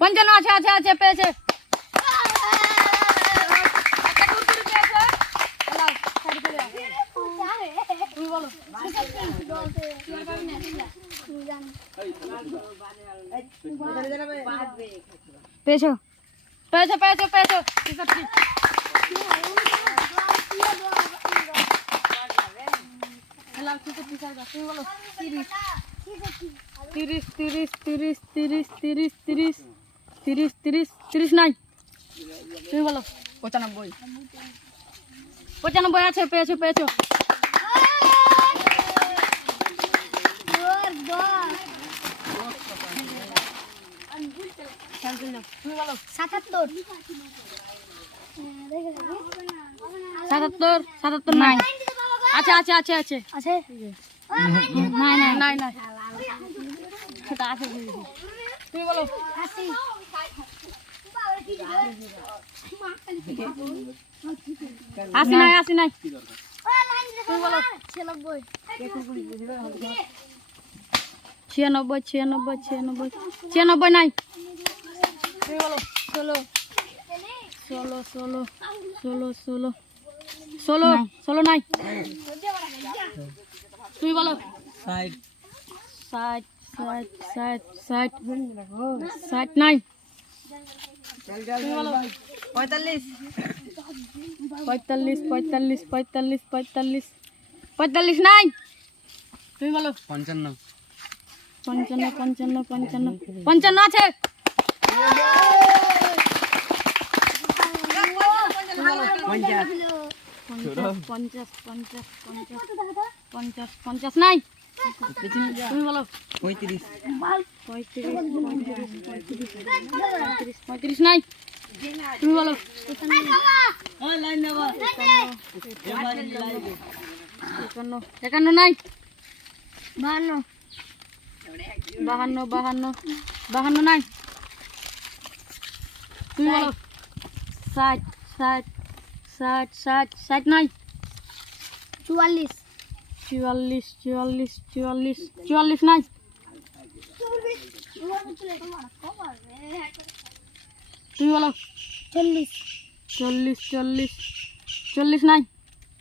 55 আছে আছে আছে পেয়েছে পেয়েছো পেয়েছো পেয়েছো পেয়েছো তিরিশ তিরিশ তিরিশ তিরিশ তিরিশ তিরিশ তিরিশ তিরিশ তিরিশ নাই তুমি বলো 95 95 আছে পেয়েছো পেয়েছো তুমি বলো 77 77 77 নাই আছে আছে আছে আছে আছে নাই নাই নাই নাই সেটা আছে তুমি বলো 80 80 নাই 80 নাই তুমি বলো 96 96 নাই তুমি বলো 16 নাই তুমি বলো 60 নাই তুমি বলো 45 নাই তুমি বলো 55 আছে পঞ্চাশ নাই তুমি বলো 35 নাই তুমি বলো 51 নাই 52 নাই তুমি বলো 60 নাই 44 নাই তুমি বলো 40 40 নাই